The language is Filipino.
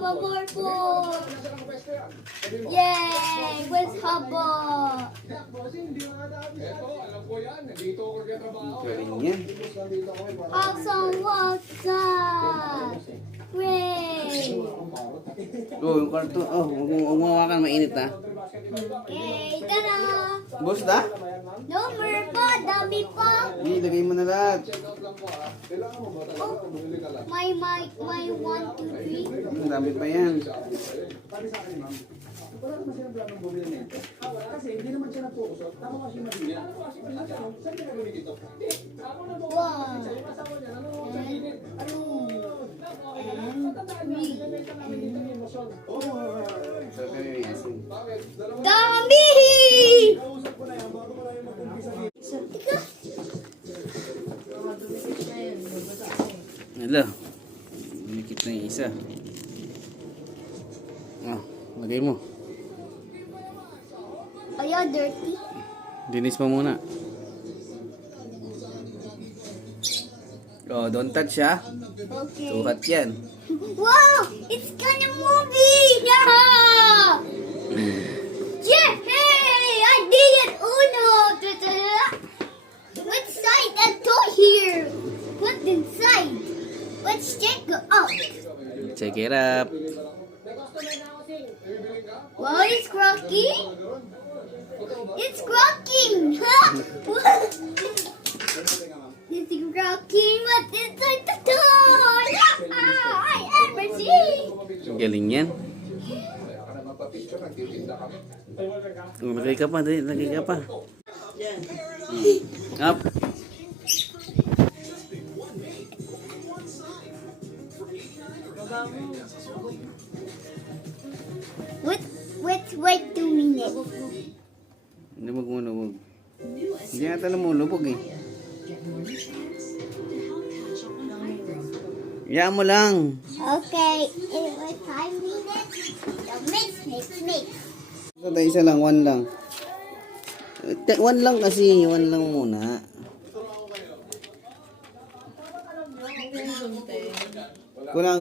One more food. Yay! Where's Hubba? Galing yan. Awesome water. Great. Oh, yung karton. Oh, huwag mo hawakan, mainit ha. Okay, tada! Boss na? No more pa, dami pa. Hindi, lagay mo na lahat. Oh, my 1, 2, 3. Ang dami pa yan. One, So, kami may asin. dami! Hala. Binikit na yung isa. Oh, lagay mo. Ayaw, dirty. Dinis mo muna. Oh, don't touch ha. Okay. Sukat yan. Wow! It's kind of movie! Yeah! Yeah! Hey! I did it! Uno! Which side? A toy here! What's inside? Let's check it out. Check it up. Wow, it's cracking! It's cracking! Huh? It's cracking! What's inside the toy? I ever see! Galing yan. Oh, lagay ka pa, dali, lagay ka pa. Up. Wait 2 minutes. Lumog mo, lumog. Hindi yata lumulubog eh. Iyaan mo lang. Okay, it was 5 minutes. So mix. Ito, isa lang, one lang. One lang kasi, one lang muna. Kulang.